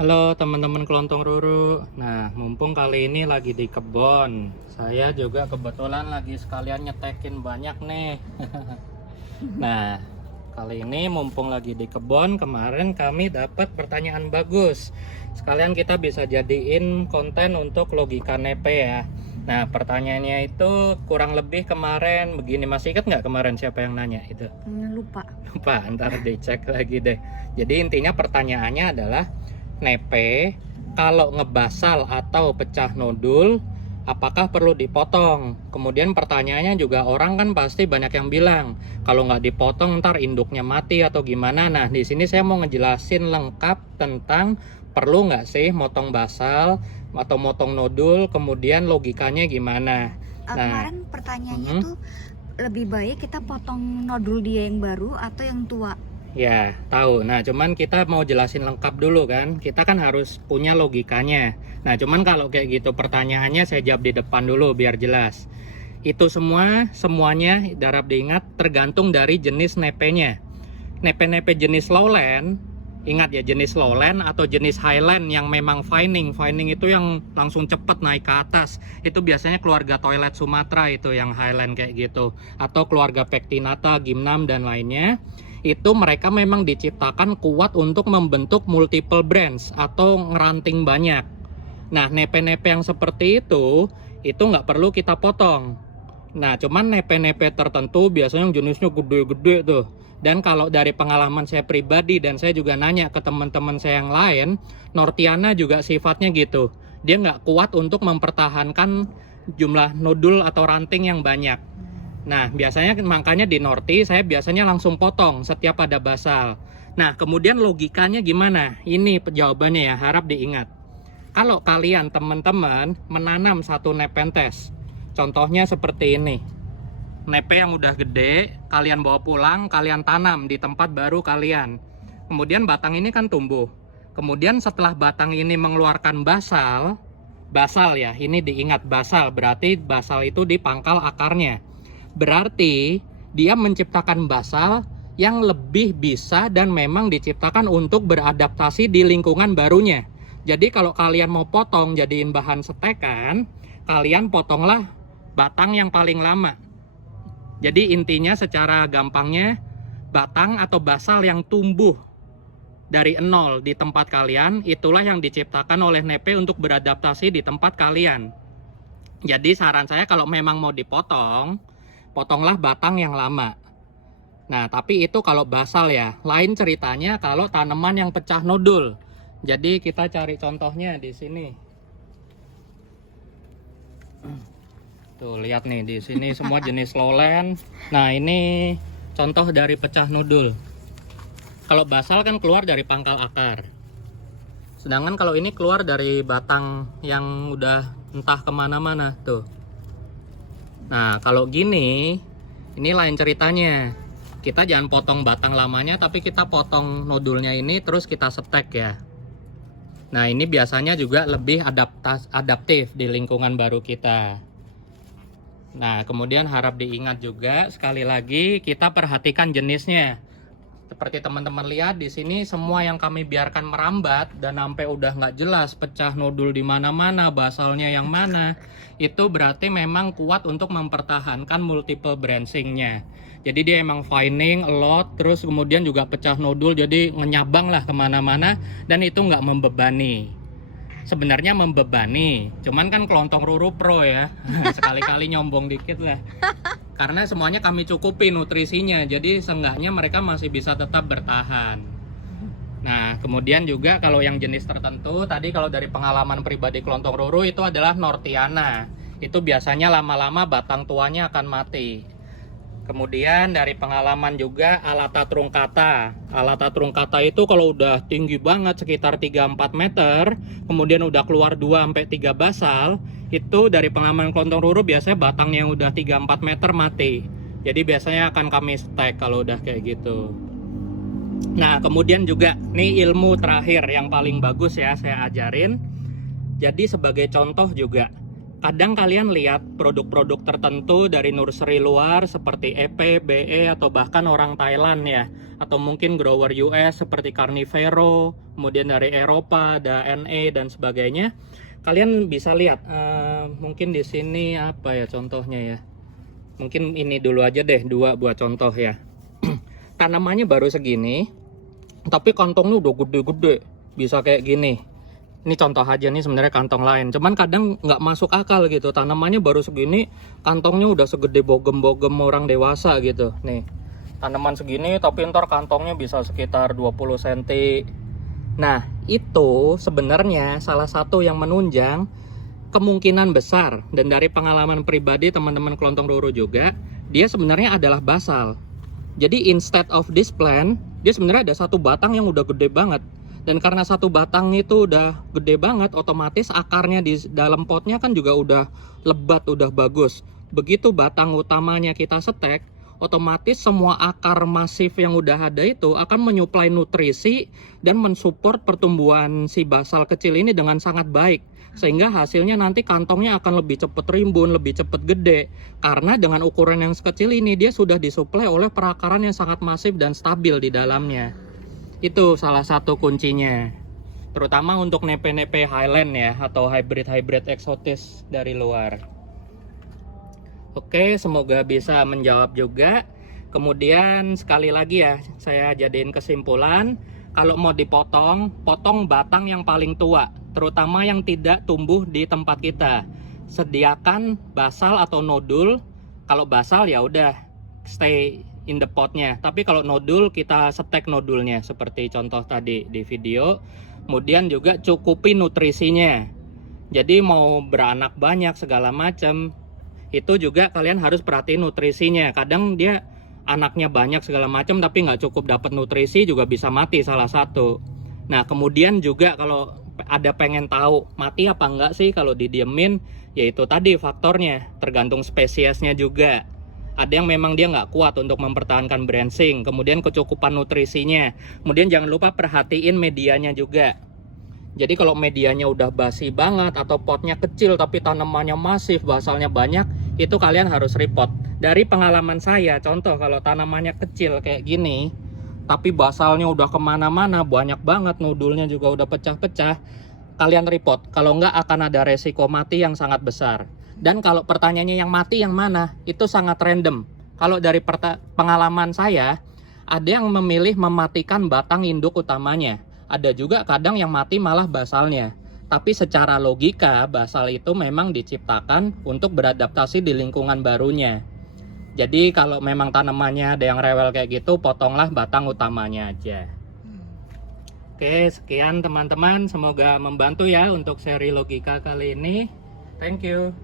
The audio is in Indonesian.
Halo teman-teman kelontong ruru. Nah, mumpung kali ini lagi di kebon, saya juga kebetulan lagi sekalian nyetekin banyak nih. Nah, kali ini mumpung lagi di kebon, kemarin kami dapat pertanyaan bagus. Sekalian kita bisa jadiin konten untuk logika nepe ya. Nah, pertanyaannya itu kurang lebih kemarin begini. Masih ingat nggak kemarin siapa yang nanya itu? Lupa. Lupa, ntar dicek lagi deh. Jadi intinya pertanyaannya adalah nepe kalau ngebasal atau pecah nodul apakah perlu dipotong. Kemudian pertanyaannya juga orang kan pasti banyak yang bilang kalau nggak dipotong ntar induknya mati atau gimana. Nah di sini saya mau ngejelasin lengkap tentang perlu nggak sih motong basal atau motong nodul, kemudian logikanya gimana. Nah, Kemarin pertanyaannya tuh lebih baik kita potong nodul dia yang baru atau yang tua? ya, tahu. Nah, cuman kita mau jelasin lengkap dulu kan. Kita kan harus punya logikanya. Nah, cuman kalau kayak gitu pertanyaannya saya jawab di depan dulu biar jelas. Itu semuanya darab diingat tergantung dari jenis nepenya. Nepe-nepe jenis lowland, ingat ya jenis lowland atau jenis highland yang memang vining. Vining itu yang langsung cepet naik ke atas. Itu biasanya keluarga toilet Sumatera itu yang highland kayak gitu. Atau keluarga pectinata, gymnam dan lainnya. Itu mereka memang diciptakan kuat untuk membentuk multiple branch atau ngeranting banyak. Nah, nepe-nepe yang seperti itu nggak perlu kita potong. Nah, cuman nepe-nepe tertentu biasanya yang jenisnya gede-gede tuh. Dan kalau dari pengalaman saya pribadi dan saya juga nanya ke teman-teman saya yang lain, Nortiana juga sifatnya gitu. Dia nggak kuat untuk mempertahankan jumlah nodul atau ranting yang banyak. Nah, biasanya makanya di Norti saya biasanya langsung potong setiap ada basal. Nah, kemudian logikanya gimana? Ini jawabannya ya, harap diingat. Kalau kalian teman-teman menanam satu nepenthes, contohnya seperti ini. Nepe yang udah gede, kalian bawa pulang, kalian tanam di tempat baru kalian. Kemudian batang ini kan tumbuh. Kemudian setelah batang ini mengeluarkan basal, basal ya, ini diingat basal, berarti basal itu di pangkal akarnya. Berarti dia menciptakan basal yang lebih bisa dan memang diciptakan untuk beradaptasi di lingkungan barunya. Jadi kalau kalian mau potong jadiin bahan setekan, kalian potonglah batang yang paling lama. Jadi intinya secara gampangnya, batang atau basal yang tumbuh dari nol di tempat kalian, itulah yang diciptakan oleh nepe untuk beradaptasi di tempat kalian. Jadi saran saya kalau memang mau dipotong, potonglah batang yang lama. Nah, tapi itu kalau basal ya. Lain ceritanya kalau tanaman yang pecah nodul. Jadi kita cari contohnya di sini. Tuh lihat nih di sini semua jenis lowland. Nah, ini contoh dari pecah nodul. Kalau basal kan keluar dari pangkal akar. Sedangkan kalau ini keluar dari batang yang udah entah kemana-mana tuh. Nah, kalau gini, ini lain ceritanya. Kita jangan potong batang lamanya, tapi kita potong nodulnya ini terus kita setek ya. Nah, ini biasanya juga lebih adaptif di lingkungan baru kita. Nah, kemudian harap diingat juga sekali lagi kita perhatikan jenisnya. Seperti teman-teman lihat di sini semua yang kami biarkan merambat dan sampai udah nggak jelas pecah nodul di mana-mana, basalnya yang mana, itu berarti memang kuat untuk mempertahankan multiple branchingnya. Jadi dia emang vining a lot, terus kemudian juga pecah nodul, jadi ngenyabang lah kemana-mana dan itu nggak membebani. Sebenarnya membebani, cuman kan kelontong ruru pro ya, sekali-kali nyombong dikit lah. Karena semuanya kami cukupi nutrisinya, jadi seenggaknya mereka masih bisa tetap bertahan. Nah, kemudian juga kalau yang jenis tertentu, tadi kalau dari pengalaman pribadi kelontong ruru itu adalah Nortiana. Itu biasanya lama-lama batang tuanya akan mati. Kemudian dari pengalaman juga Alata truncata. Alata truncata itu kalau udah tinggi banget sekitar 3-4 meter, kemudian udah keluar 2-3 basal, itu dari pengalaman kelontong ruru biasanya batang yang udah 3-4 meter mati. Jadi biasanya akan kami stek kalau udah kayak gitu. Nah, kemudian juga nih ilmu terakhir yang paling bagus ya saya ajarin. Jadi sebagai contoh juga, Kadang kalian lihat produk-produk tertentu dari nursery luar seperti EP, BE, atau bahkan orang Thailand ya, atau mungkin grower US seperti Carnivero, kemudian dari Eropa, ada NE dan sebagainya. Kalian bisa lihat, mungkin di sini apa ya contohnya ya. Mungkin ini dulu aja deh, 2 buat contoh ya. Tanamannya baru segini, tapi kantongnya udah gede-gede, bisa kayak gini. Ini contoh aja nih, sebenarnya kantong lain, cuman kadang nggak masuk akal gitu. Tanamannya baru segini, kantongnya udah segede bogem-bogem orang dewasa gitu. Nih, tanaman segini tapi ntar kantongnya bisa sekitar 20 cm. Nah, itu sebenarnya salah satu yang menunjang kemungkinan besar, dan dari pengalaman pribadi teman-teman kelontong Roro juga, dia sebenarnya adalah basal. Jadi instead of this plant, dia sebenarnya ada satu batang yang udah gede banget. Dan karena satu batang itu udah gede banget, otomatis akarnya di dalam potnya kan juga udah lebat, udah bagus. Begitu batang utamanya kita setek, otomatis semua akar masif yang udah ada itu akan menyuplai nutrisi dan mensupport pertumbuhan si basal kecil ini dengan sangat baik. Sehingga hasilnya nanti kantongnya akan lebih cepat rimbun, lebih cepat gede. Karena dengan ukuran yang sekecil ini, dia sudah disuplai oleh perakaran yang sangat masif dan stabil di dalamnya. Itu salah satu kuncinya, terutama untuk nepe-nepe highland ya, atau hybrid-hybrid eksotis dari luar. Oke, semoga bisa menjawab juga. Kemudian sekali lagi ya, saya jadiin kesimpulan, kalau mau dipotong, potong batang yang paling tua, terutama yang tidak tumbuh di tempat kita. Sediakan basal atau nodul. Kalau basal ya udah stay in the potnya, tapi kalau nodul kita setek nodulnya seperti contoh tadi di video. Kemudian juga cukupi nutrisinya, jadi mau beranak banyak segala macam itu juga kalian harus perhatiin nutrisinya. Kadang dia anaknya banyak segala macam tapi nggak cukup dapat nutrisi, juga bisa mati salah satu. Nah, kemudian juga kalau ada pengen tahu mati apa enggak sih kalau didiemin, yaitu tadi faktornya tergantung spesiesnya juga. Ada yang memang dia nggak kuat untuk mempertahankan branching, kemudian kecukupan nutrisinya. Kemudian jangan lupa perhatiin medianya juga. Jadi kalau medianya udah basi banget atau potnya kecil tapi tanamannya masif, basalnya banyak, itu kalian harus repot. Dari pengalaman saya, contoh kalau tanamannya kecil kayak gini, tapi basalnya udah kemana-mana, banyak banget, nodulnya juga udah pecah-pecah, kalian repot. Kalau nggak akan ada resiko mati yang sangat besar. Dan kalau pertanyaannya yang mati yang mana, itu sangat random. Kalau dari pengalaman saya, ada yang memilih mematikan batang induk utamanya. Ada juga kadang yang mati malah basalnya. Tapi secara logika, basal itu memang diciptakan untuk beradaptasi di lingkungan barunya. Jadi kalau memang tanamannya ada yang rewel kayak gitu, potonglah batang utamanya aja. Oke, sekian teman-teman. Semoga membantu ya untuk seri logika kali ini. Thank you.